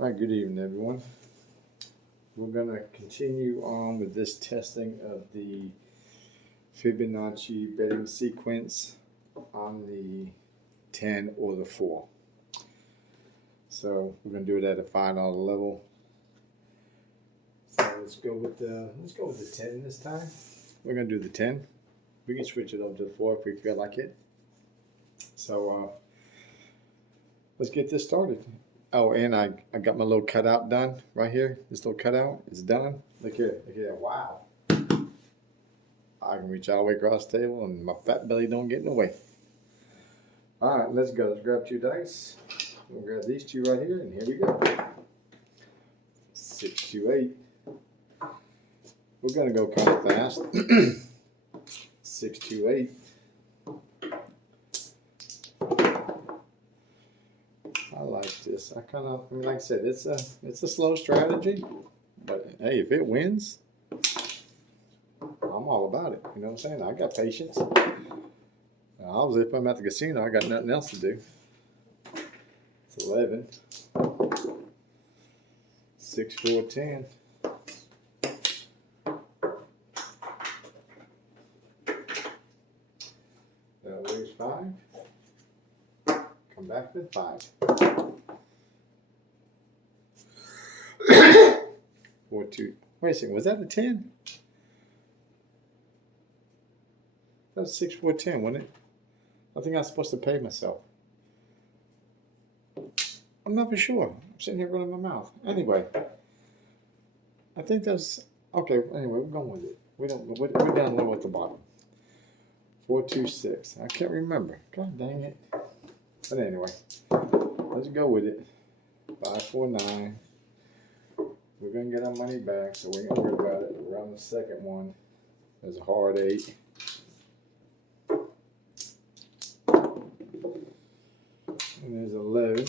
All right, good evening, everyone. We're going to continue on with this testing of the Fibonacci betting sequence on the 10 or the 4. So we're going to do it at a $5 level. So let's go with the 10 this time. We're going to do the 10. We can switch it over to the 4 if we feel like it. So let's get this started. Oh, and I got my little cutout done right here. This little cutout is done. Look here. Look at that. Wow. I can reach all the way across the table and my fat belly don't get in the way. All right, let's go. Let's grab 2 dice. We'll grab these 2 right here, and here we go. 6, 2, 8. We're going to go kind of fast. 6, 2, 8. I like this. Like I said, it's a slow strategy, but hey, if it wins, I'm all about it. You know what I'm saying? I got patience. If I'm at the casino, I got nothing else to do. It's 11. 6, 4, 10. Lose 5. Come back with 5. 4, 2. Wait a second. Was that a 10? That was 6, 4, 10, wasn't it? I think I was supposed to pay myself. I'm not for sure. I'm sitting here running my mouth. Anyway, I think that's okay. Anyway, we're going with it. We're down low at the bottom. 4, 2, 6. I can't remember. God dang it. But anyway, let's go with it. 5, 4, 9. We're gonna get our money back, so we ain't gonna worry about it. We're on the second one. There's a hard 8. And there's 11.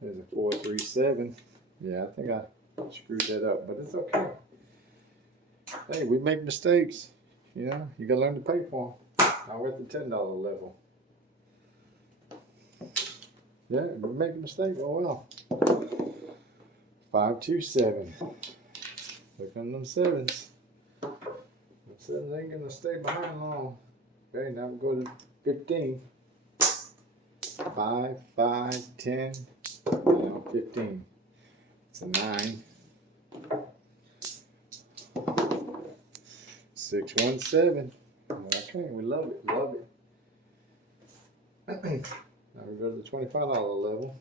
There's a 4, 3, 7. Yeah, I think I screwed that up, but it's okay. Hey, we make mistakes. You know, you gotta learn to pay for them. Now we're at the $10 level. Yeah, we make a mistake. Oh well. 5, 2, 7. Look on them 7s. The 7s ain't gonna stay behind long. Okay, now we go to 15. 5, 5, 10, now 15. It's a 9. 6, 1, 7. Okay, we love it, love it. Now we go to the $25 level.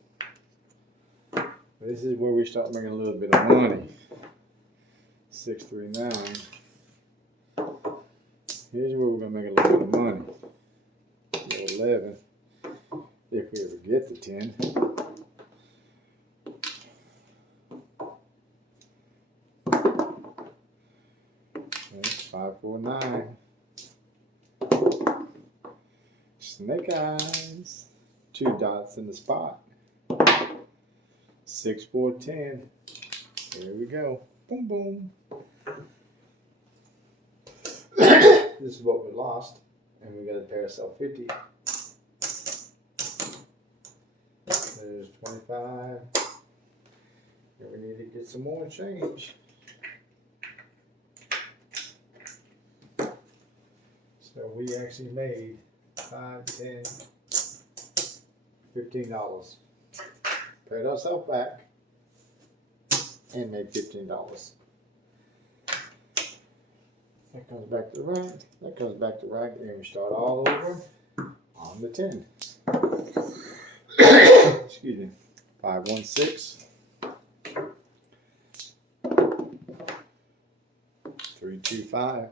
This is where we start making a little bit of money. 6, 3, 9. Here's where we're gonna make a little bit of money. 11. If we ever get to 10. Okay, 5, 4, 9. Snake eyes. 2 dots in the spot. 6, 4, 10. Here we go. Boom, boom. This is what we lost. And we got to pay ourselves 50. There's 25. And we need to get some more change. So we actually made $5, 10, $15. Paid ourselves back and made $15. That comes back to the right. That comes back to the right, and we start all over on the 10. Excuse me. 5, 1, 6. 3, 2, 5.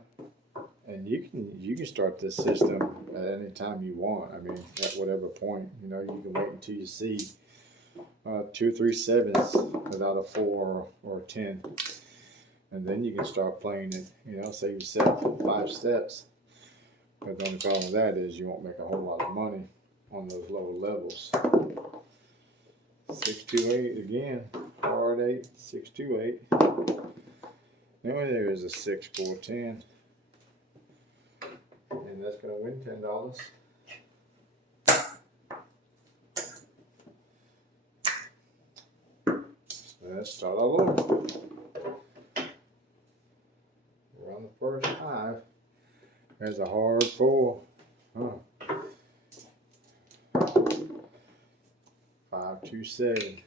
And you can start this system at any time you want. I mean, at whatever point, you know, you can wait until you see 2 or 3 7s without a 4 or a 10, and then you can start playing it. You know, say you set 5 steps. But the only problem with that is you won't make a whole lot of money on those lower levels. 6, 2, 8 again. Hard 8. 6, 2, 8. Anyway, there is a 6, 4, 10. And that's going to win $10. Let's start all over. We're on the first 5. There's a hard 4. Huh. 5, 2, 7.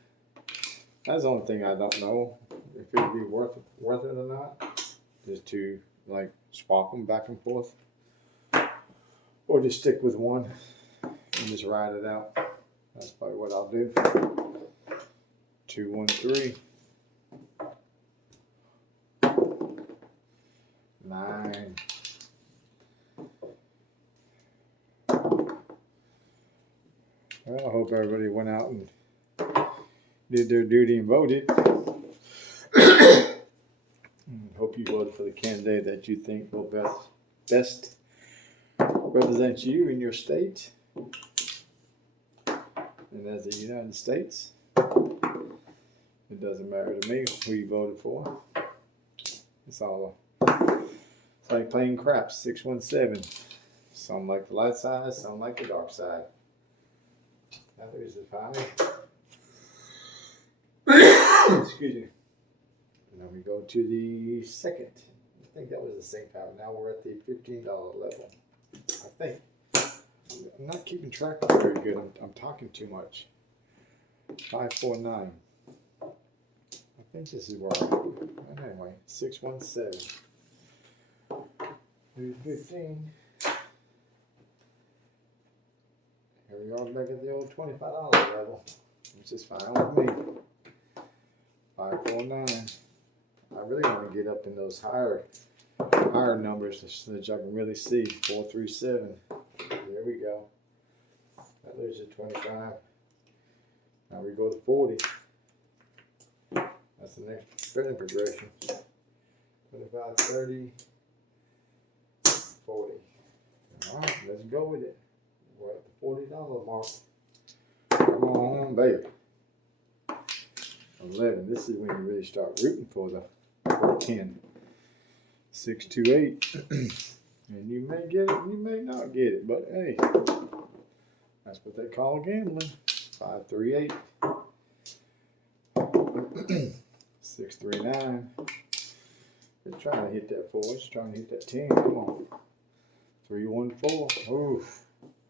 That's the only thing I don't know if it'd be worth it or not. Just to like swap them back and forth, or just stick with one and just ride it out. That's probably what I'll do. 2, 1, 3. 9. Well, I hope everybody went out and did their duty and voted. Hope you voted for the candidate that you think will best represent you in your state and as the United States. It doesn't matter to me who you voted for. It's like playing craps. 617. Some like the light side, some like the dark side. Now there's the 5. Excuse me. Now we go to the second. I think that was the same power. Now we're at the $15 level. I think. I'm not keeping track of it very good. I'm talking too much. 5, 4, 9. I think this is where I'm at. Anyway, 617. Do 15. Here we are back at the old $25 level, which is fine with me. 5, 4, 9. I really want to get up in those higher numbers so that y'all can really see. 4, 3, 7. There we go. That leaves it 25. Now we go to 40. That's the next spinning progression. 25, 30, 40. All right, let's go with it. We're at the $40 mark. Come on, baby. 11. This is when you really start rooting for the 10. 6, 2, 8. And you may get it, you may not get it, but hey, that's what they call gambling. 5, 3, 8. 6, 3, 9. It's trying to hit that 4. It's trying to hit that 10. Come on. 3, 1, 4. Oof.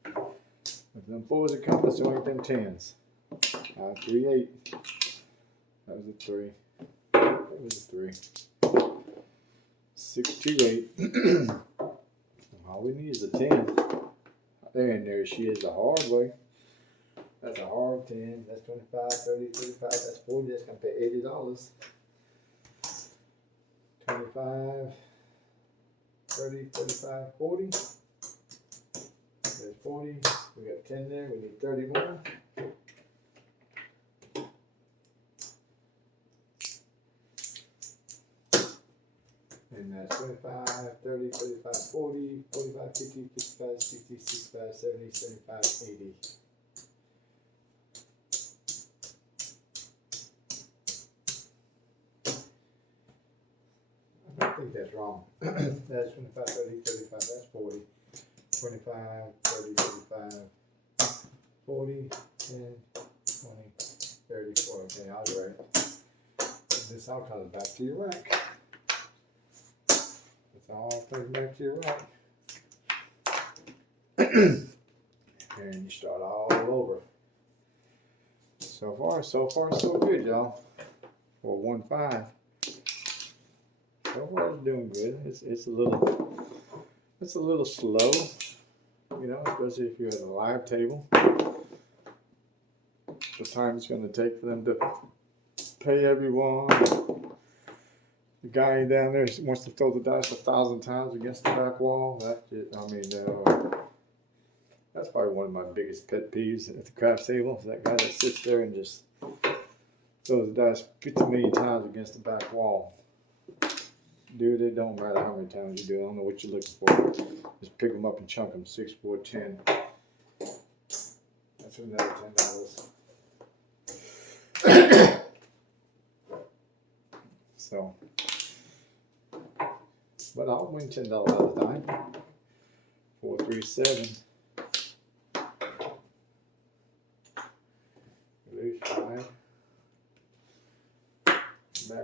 If them 4s are coming, it's only them 10s. 5, 3, 8. That was a 3. That was a 3. 6, 2, 8. All we need is a 10. There she is, the hard way. That's a hard 10. That's 25, 30, 35. That's 40. That's going to pay $80. 25, 30, 35, 40. There's 40. We got 10 there. We need 30 more. And that's 25, 30, 35, 40, 45, 50, 55, 60, 65, 70, 75, 80. I think that's wrong. That's 25, 30, 35, that's 40. 25, 30, 35, 40, 10, 20, 30, 40. Okay, I'll be right. And this all comes back to your rack. This all comes back to your rack. And you start all over. So far, so good, y'all. For 1-5. So far, it's doing good. It's a little slow, you know, especially if you're at a live table. The time it's going to take for them to pay everyone. The guy down there wants to throw the dice 1,000 times against the back wall. That's probably one of my biggest pet peeves at the craps table. Is that guy that sits there and just throws the dice 50 million times against the back wall. Dude, it don't matter how many times you do it. I don't know what you're looking for. Just pick them up and chunk them. 6, 4, 10. That's another $10. So, but I'll win $10 at a time. 4, 3, 7. Lose 5.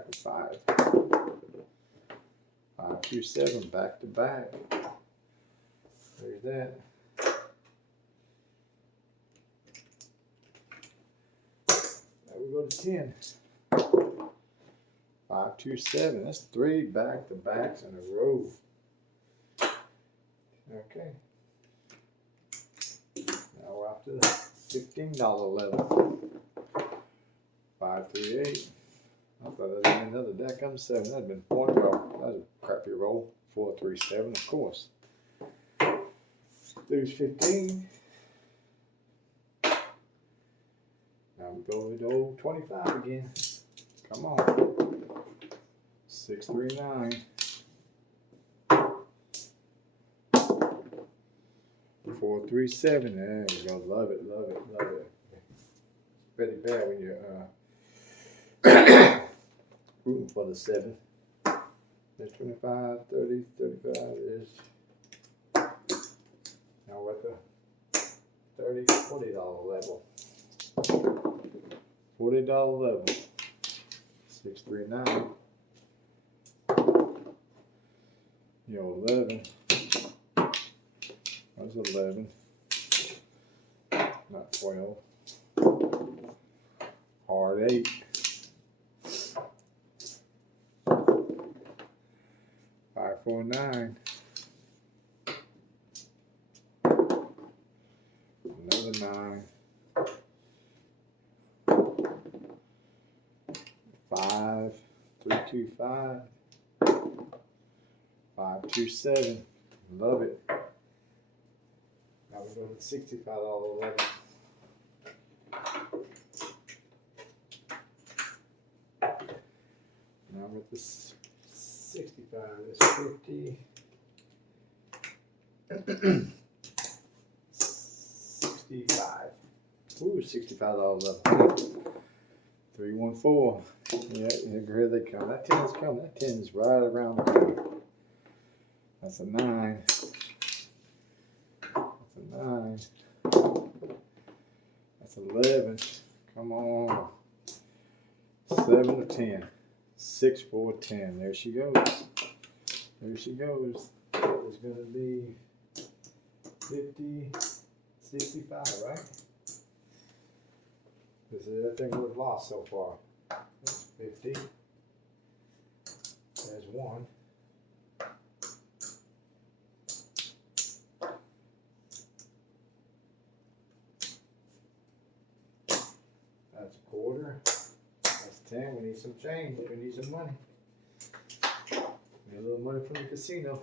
with 5. 5, 2, 7, back to back. There's that. Now we go to 10. 5, 2, 7. That's 3 back to backs in a row. Okay. Now we're off to the $15 level. 5, 3, 8. I thought that'd been another deck. I'm 7. That'd been 4 in a row. That was a crappy roll. 4, 3, 7, of course. There's 15. Now we go to old 25 again. Come on. 6, 3, 9. 4, 3, 7. There we go. Love it, love it, love it. It's pretty bad when you're rooting for the 7. There's 25, 30, 35. There's now we're at the $30, $40 level. $40 level. 6, 3, 9. Yo, 11. That's 11. Not 12. Hard 8. 5, 4, 9. Another 9. 5, 3, 2, 5. 5, 2, 7. Love it. Now we go to the $65 level. Now with the 65, it's 50. 65. Ooh, $65 level. 3, 1, 4. Yeah, here they come. That 10's coming. That 10's right around the corner. That's a 9. That's a 9. That's 11. Come on. 7 or 10. 6, 4, 10. There she goes. There she goes. That is going to be 50, 65, right? This is everything we've lost so far. That's 50. There's 1. That's a quarter. That's 10. We need some change. We need some money. We need a little money from the casino.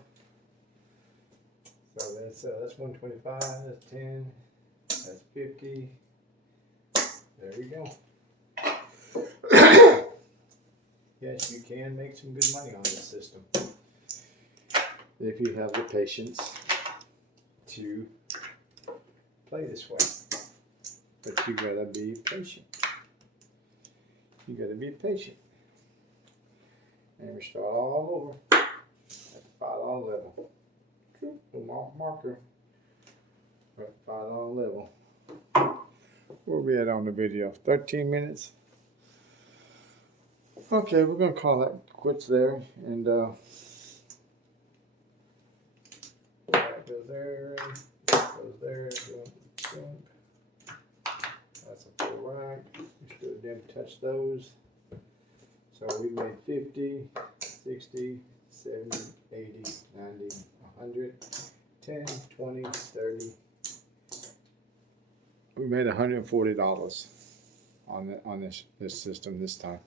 So that's 125. That's 10. That's 50. There we go. Yes, you can make some good money on this system if you have the patience to play this way. But you gotta be patient. You gotta be patient. And we start all over at the $5 level. The marker at the $5 level. Where we at on the video? 13 minutes. Okay, we're gonna call that quits there, and that goes there, that goes there. That's a full rack. We still didn't touch those. So we made 50, 60, 70, 80, 90, 100, 10, 20, 30. We made $140 on this system this time.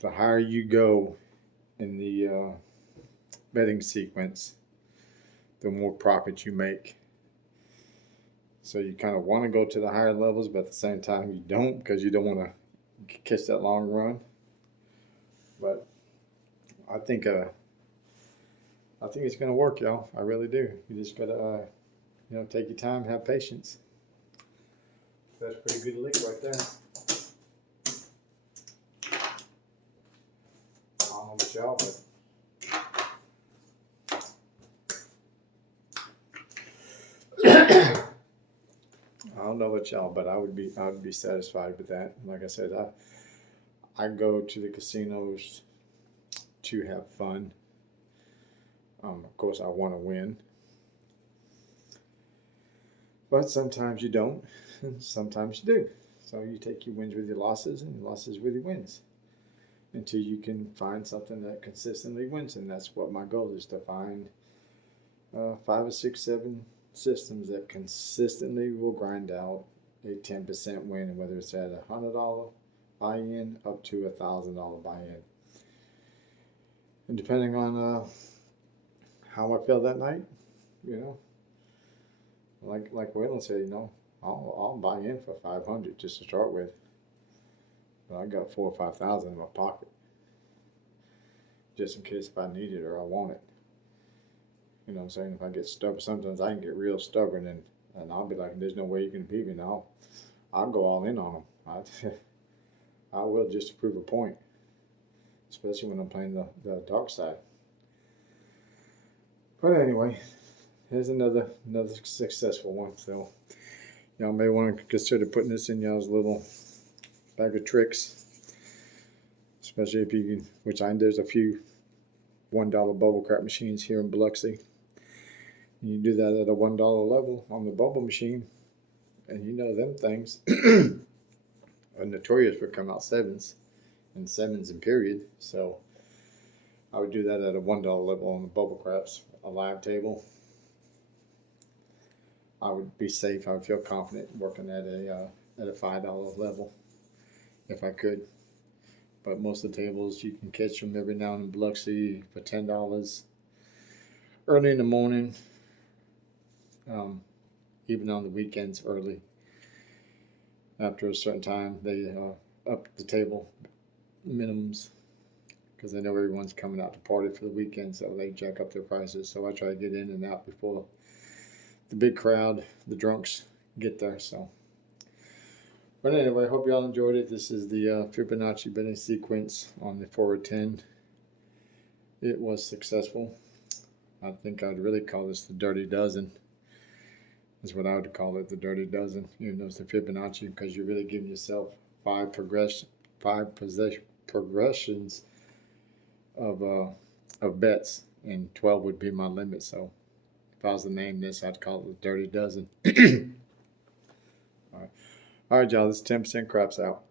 The higher you go in the betting sequence, the more profit you make. So you kind of want to go to the higher levels, but at the same time you don't, because you don't want to catch that long run. But I think it's going to work, y'all. I really do. You just gotta take your time, have patience. That's a pretty good lick right there. I don't know about y'all, but I don't know about y'all, but I would be satisfied with that. Like I said, I go to the casinos to have fun. Of course, I want to win, but sometimes you don't, and sometimes you do. So you take your wins with your losses and your losses with your wins until you can find something that consistently wins. And that's what my goal is, to find 5 or 6, 7 systems that consistently will grind out a 10% win, whether it's at $100 buy-in up to $1,000 buy-in. And depending on how I feel that night, you know, like Waylon said, you know, I'll buy in for 500 just to start with. But I got 4,000 or 5,000 in my pocket, just in case if I need it or I want it. You know what I'm saying? If I get stubborn, sometimes I can get real stubborn, and I'll be like, "There's no way you can beat me." Now I'll go all in on them. I will, just to prove a point, especially when I'm playing the dark side. But anyway, here's another successful one. So y'all may want to consider putting this in y'all's little bag of tricks, especially if you can. Which there's a few $1 bubble crap machines here in Biloxi. And you do that at a $1 level on the bubble machine, and you know them things are notorious for come out sevens and period. So I would do that at a $1 level on the bubble craps, a live table. I would be safe. I would feel confident working at a $5 level if I could. But most of the tables you can catch them every now and then in Biloxi for $10 early in the morning, even on the weekends early. After a certain time, they up the table minimums because they know everyone's coming out to party for the weekend, so they jack up their prices. So I try to get in and out before the big crowd, the drunks, get there. So, but anyway, I hope y'all enjoyed it. This is the Fibonacci betting sequence on the forward 10. It was successful. I think I'd really call this the Dirty Dozen. That's what I would call it, the Dirty Dozen. Even though it's the Fibonacci, because you're really giving yourself 5 progressions of bets, and 12 would be my limit. So if I was to name this, I'd call it the Dirty Dozen. All right, y'all. This 10% craps out.